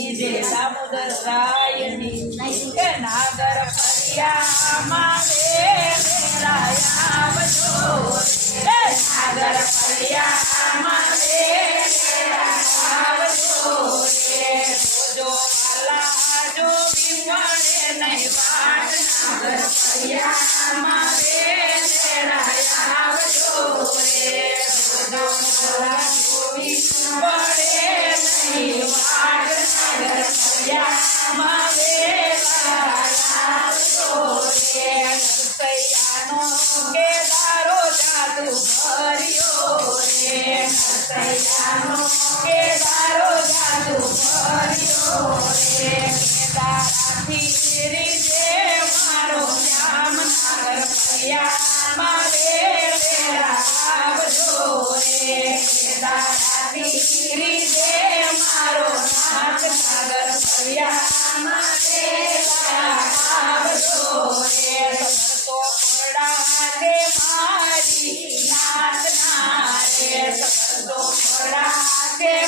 જે દામોદર રાયની કે નાગર ફરિયામાં વેરાયા આવજો એ નાગર ફરિયામાં વેરાયા આવજો રે જો વાલા જો વિવાડે નહીં વાટ નાગર ફરિયામાં વેરાયા આવજો રે જો વાલા જો વિવાડે નહીં વાટ નાગર ફરિયામાં વેરાયા આવજો રે નરસૈયાનો કેદારો જાદુ ભર્યો રે નરસૈયાનો કેદારો જાદુ ભર્યો રે કેદારાથી રીજે મારો શ્યામ નાગર ફરિયામાં વેરા આવજો રે કેદારાથી રીજે મારો નાગ નાગર ફરિયામાં વેરા આવજો રે તો કોરડા મારી નાથના રે તો કોરડા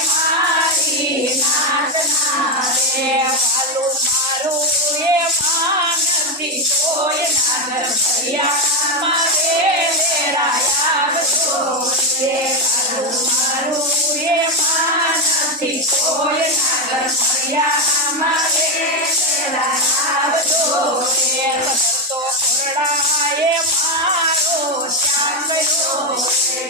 મારી નાથના રે વાલું મારું એ માનતી કોઈ નાગર ફરિયામાં વેરાયા આવજો રે વાલું મારું એ માનતી કોઈ નાગર ફરિયામાં વેરાયા આવજો રે તો કોરડાએ મારો શ્યામ ગયો રે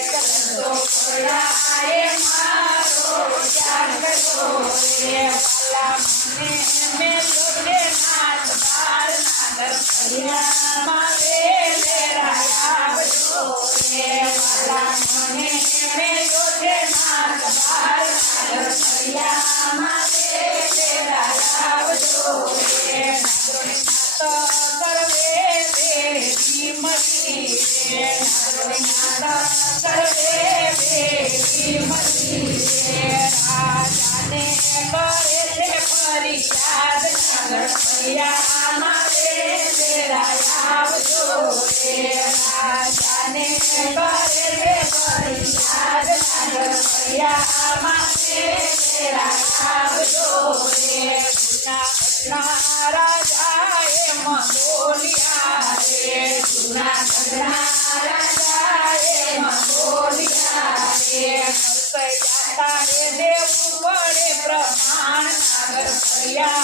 તો કોરડાએ મારો શ્યામ ગયો રે વાલા મને મેલોડે નાથ બાર નાગર ફરિયામાં વેરાયા આવજો રે વાલા મને મેલોડે નાથ બાર નાગર ફરિયામાં વેરાયા આવજો રે નાગરોની નાથ કરવે દેવી મતી રે નાગરોની નાથ કરવે દેવી મતી રે રાજાને કરે છે ફરિયાદ નાગર ફરિયામાં વેરાયા આવજો રે રાજાને કરે છે ફરિયાદ નાગર ફરિયામાં વેરાયા આવજો રે જૂનાગઢના રાજાએ બોલ્યા રે જૂનાગઢના રાજાએ બોલ્યા રે નરસૈયા તારે દેવું પડે પ્રમાણ નાગર ફરિયા